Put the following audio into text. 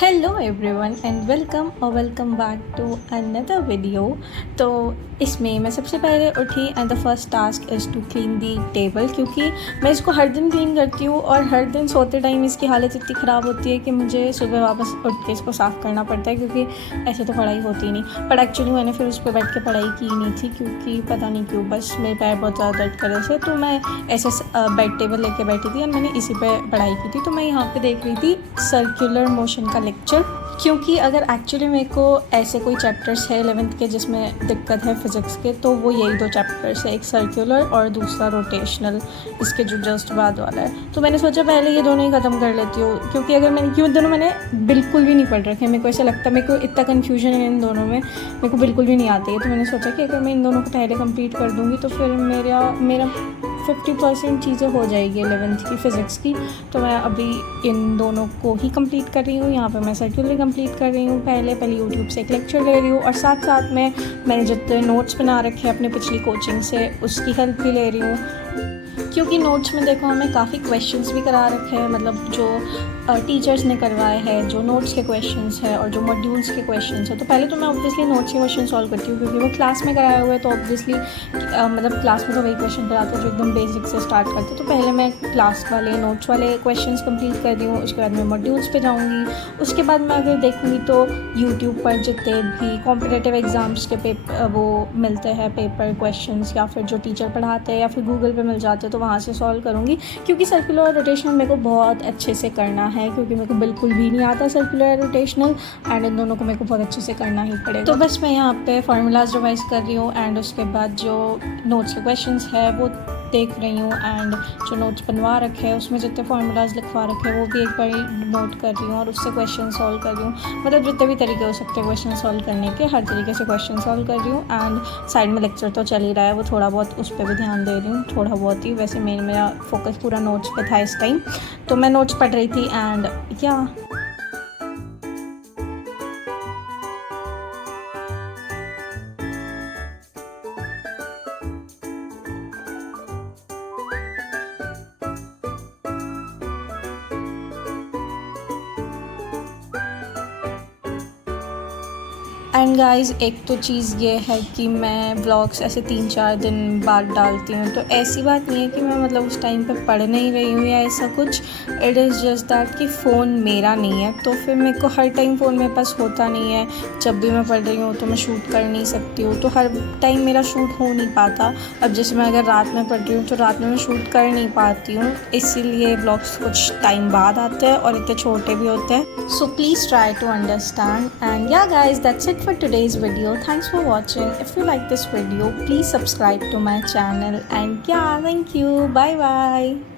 Hello everyone and welcome back to another video. तो इसमें मैं सबसे पहले उठी and the first task is to clean the table, क्योंकि मैं इसको हर दिन क्लीन करती हूँ और हर दिन सोते टाइम इसकी हालत इतनी ख़राब होती है कि मुझे सुबह वापस उठ के इसको साफ़ करना पड़ता है, क्योंकि ऐसे तो पढ़ाई होती नहीं। बट एक्चुअली मैंने फिर उस पर बैठ के पढ़ाई की नहीं थी, क्योंकि पता नहीं क्यों बस मेरे पैर बहुत ज़्यादा दर्द कर रहे थे। तो मैं ऐसे बेड टेबल लेके बैठी थी और मैंने इसी पे पढ़ाई की थी। तो मैं यहाँ पे देख रही थी सर्कुलर मोशन का लेक्चर, क्योंकि अगर एक्चुअली मेरे को ऐसे कोई चैप्टर्स है 11th के जिसमें दिक्कत है फिज़िक्स के, तो वो यही दो चैप्टर्स है, एक सर्कुलर और दूसरा रोटेशनल, इसके जो जस्ट बाद वाला है। तो मैंने सोचा पहले ये दोनों ही ख़त्म कर लेती हूँ, क्योंकि अगर मैंने क्यों दोनों मैंने बिल्कुल भी नहीं पढ़ रखे। मेरे को ऐसा लगता है, मेरे को इतना कन्फ्यूजन है इन दोनों में, मेरे को बिल्कुल भी नहीं आती है। तो मैंने सोचा कि अगर मैं इन दोनों को पहले कंप्लीट कर दूँगी तो फिर मेरा 50% चीज़ें हो जाएगी 11th की फ़िज़िक्स की। तो मैं अभी इन दोनों को ही कंप्लीट कर रही हूँ। यहाँ पे मैं सर्कुलर कंप्लीट कर रही हूँ, पहले यूट्यूब से एक लेक्चर ले रही हूँ, और साथ साथ में मैंने जितने नोट्स बना रखे हैं अपने पिछली कोचिंग से उसकी हेल्प भी ले रही हूँ, क्योंकि नोट्स में देखो हमें काफ़ी क्वेश्चंस भी करा रखे हैं, मतलब जो टीचर्स ने करवाए हैं, जो नोट्स के क्वेश्चंस है और जो मॉड्यूल्स के क्वेश्चंस है। तो पहले तो मैं ऑब्वियसली नोट्स के क्वेश्चन सॉल्व करती हूँ, क्योंकि वो क्लास में कराया हुआ है। तो ऑब्वियसली मतलब क्लास में तो वही क्वेश्चन कराते हैं जो एकदम बेसिक से स्टार्ट करते हैं। तो पहले मैं क्लास वाले नोट्स वाले क्वेश्चन कंप्लीट कर रही हूँ, उसके बाद मैं मॉड्यूल्स पे जाऊँगी। उसके बाद मैं अगर देखूँगी तो यूट्यूब पर जितने भी कॉम्पिटिटिव एग्ज़ाम्स के वो मिलते हैं पेपर क्वेश्चंस, या फिर जो टीचर पढ़ाते हैं या फिर गूगल पे मिल जाते हैं, तो वहाँ से सॉल्व करूँगी। क्योंकि सर्कुलर और रोटेशनल मेरे को बहुत अच्छे से करना है, क्योंकि मेरे को बिल्कुल भी नहीं आता सर्कुलर रोटेशनल, एंड इन दोनों को मेरे को बहुत अच्छे से करना ही पड़ेगा। तो बस मैं यहाँ पे फार्मूलाज रिवाइज कर रही हूँ, एंड उसके बाद जो नोट्स के क्वेश्चंस है वो देख रही हूँ, एंड जो नोट्स बनवा रखे हैं उसमें जितने फार्मूलाज लिखवा रखे हैं वो भी एक बार नोट कर रही हूँ, और उससे क्वेश्चन सॉल्व कर रही हूँ। मतलब जितने भी तरीके हो सकते हैं क्वेश्चन सॉल्व करने के, हर तरीके से क्वेश्चन सॉल्व कर रही हूँ। एंड साइड में लेक्चर तो चल ही रहा है, वो थोड़ा बहुत उस पर भी ध्यान दे रही हूँ, थोड़ा बहुत ही। वैसे मेरा फोकस पूरा नोट्स पे था इस टाइम, तो मैं नोट्स पढ़ रही थी। एंड या एंड गाइज़, एक तो चीज़ ये है कि मैं व्लॉग्स ऐसे 3-4 दिन बाद डालती हूँ, तो ऐसी बात नहीं है कि मैं मतलब उस टाइम पे पढ़ नहीं रही हूँ या ऐसा कुछ। इट इज़ जस्ट दैट कि फ़ोन मेरा नहीं है, तो फिर मेरे को हर टाइम फ़ोन मेरे पास होता नहीं है। जब भी मैं पढ़ रही हूँ तो मैं शूट कर नहीं सकती हूँ, तो हर टाइम मेरा शूट हो नहीं पाता। अब जैसे मैं अगर रात में पढ़ रही हूँ तो रात में मैं शूट कर नहीं पाती हूँ, इसीलिए व्लॉग्स कुछ टाइम बाद आते हैं और इतने छोटे भी होते हैं। So please try to understand. And yeah guys, that's it for today's video. Thanks for watching. If you like this video, please subscribe to my channel, and yeah, thank you. Bye bye.